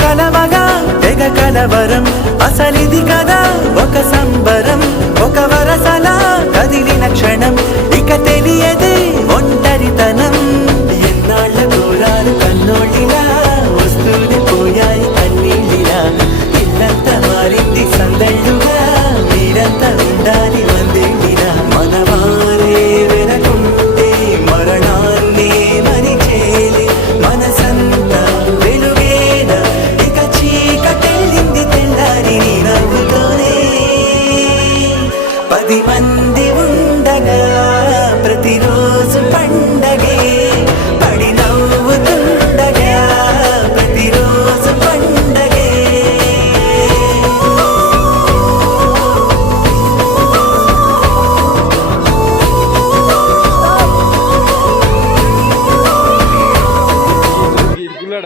కలవగా తెగ కలవరం అసలిది కదా ఒక సంబరం ఒక వరసలా కదిలిన క్షణం